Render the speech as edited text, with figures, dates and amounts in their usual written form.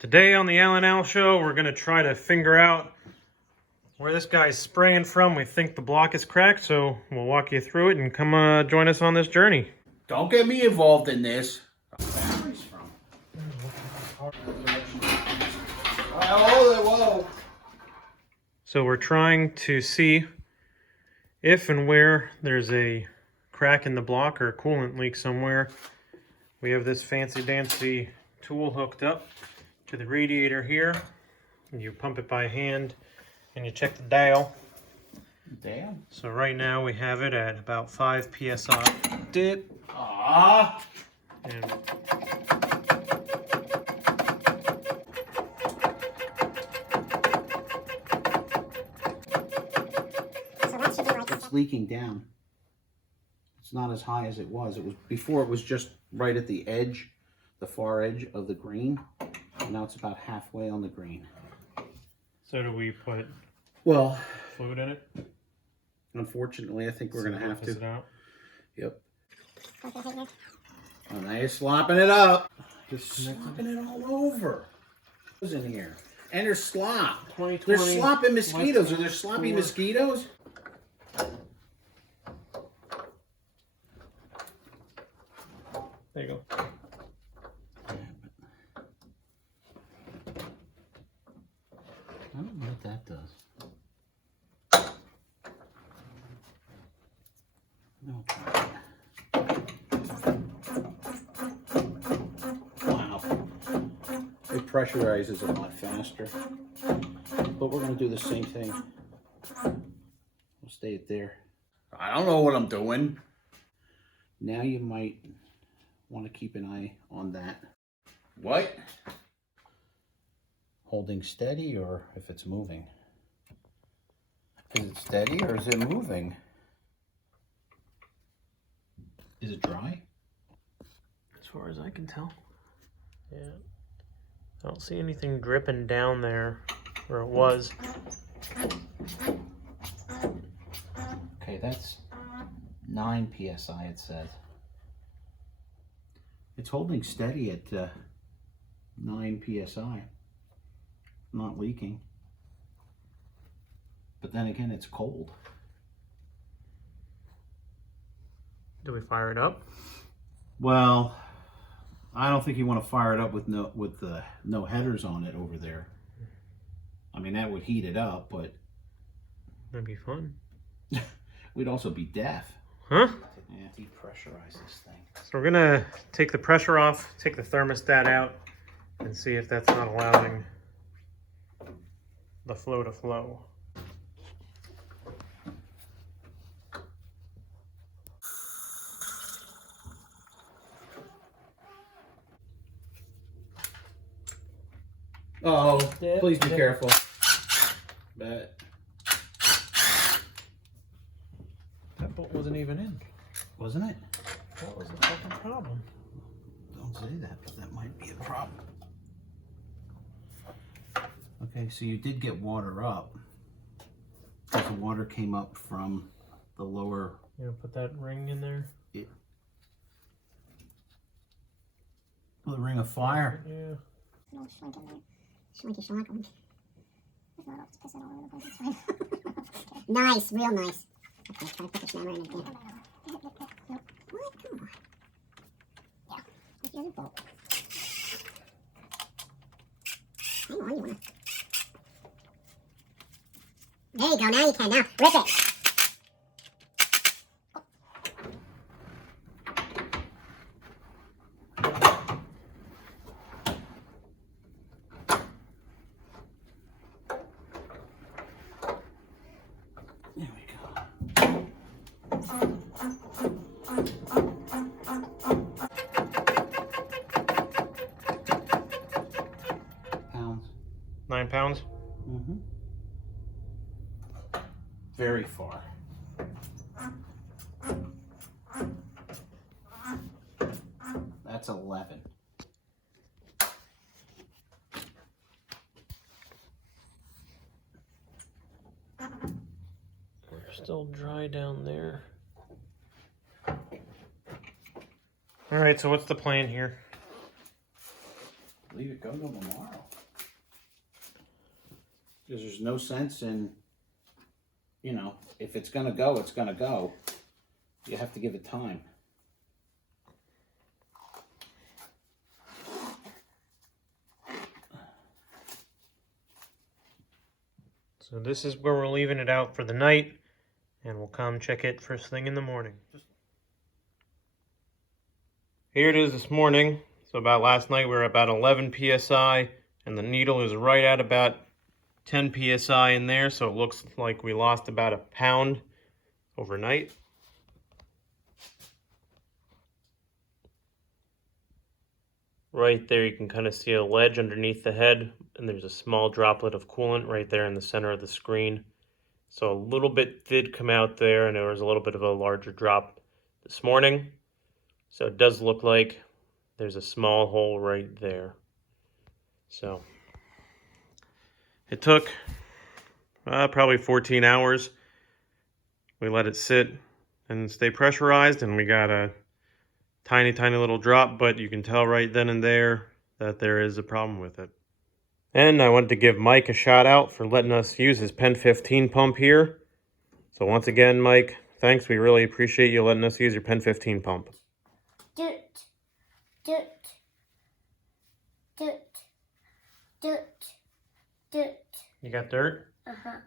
Today on the Alan Al Show, we're going to try to figure out where this guy's spraying from. We think the block is cracked, so we'll walk you through it and come join us on this journey. Don't get me involved in this. Whoa. So we're trying to see if and where there's a crack in the block or a coolant leak somewhere. We have this fancy-dancy tool hooked up to the radiator here. You pump it by hand and you check the dial. Damn. So right now we have it at about 5 psi dip. Ah. And it's leaking down. It's not as high as it was. It was before. It was just right at the edge, the far edge of the green. And now it's about halfway on the green. so do we put Well, fluid in it? unfortunately, I think we're gonna have to. It out? Yep. Oh, now you're slopping it up. Just slopping it all over. What's in here? And there's slop. 2020. There's sloppy mosquitoes. Are there sloppy mosquitoes? There you go. I don't know what that does. No. Wow. It pressurizes a lot faster. But we're going to do the same thing. We'll stay it there. I don't know what I'm doing. Now you might want to keep an eye on that. What? Holding steady, or if it's moving. Is it steady or is it moving? Is it dry? As far as I can tell. Yeah. I don't see anything dripping down there where it was. Okay, that's 9 psi it says. It's holding steady at 9 psi. Not leaking. But then again, it's cold. Do we fire it up? Well, I don't think you want to fire it up with no headers on it over there. I mean, that would heat it up, but That'd be fun. we'd also be deaf. Huh? Yeah, depressurize this thing. So we're gonna take the pressure off, take the thermostat out, and see if that's not allowing the flow to flow. Oh, Dip, please be dip. careful. But That bolt wasn't even in. wasn't it? That was the fucking problem. Don't say that, but that might be a problem. Okay, so you did get water up. Because the water came up from the lower. You gonna put that ring in there? The ring of fire. Yeah. Nice, real nice. Okay, try to put this hammer in again. What? Come on. Yeah. Here's a bolt. Hang on, you wanna. There you go, now you can. Now, rip it. There we go. Pounds. 9 pounds. Mm-hmm. Very far. That's 11. Still dry down there. All right, so what's the plan here? Leave it go till tomorrow. Because there's no sense in, you know, if it's gonna go, it's gonna go. You have to give it time. So this is where we're leaving it out for the night, and we'll come check it first thing in the morning. Here it is this morning. So about last night we were about 11 psi, and the needle is right at about 10 psi in there, so it looks like we lost about a pound overnight. Right there you can kind of see a ledge underneath the head, and there's a small droplet of coolant right there in the center of the screen. So a little bit did come out there, and there was a little bit of a larger drop this morning. So it does look like there's a small hole right there. So it took probably 14 hours. We let it sit and stay pressurized, and we got a tiny little drop, but you can tell right then and there that there is a problem with it. And I wanted to give Mike a shout out for letting us use his Pen 15 pump here. So once again, Mike, thanks. We really appreciate you letting us use your Pen 15 pump. Dirt, dirt, dirt, dirt, dirt. You got dirt? Uh-huh.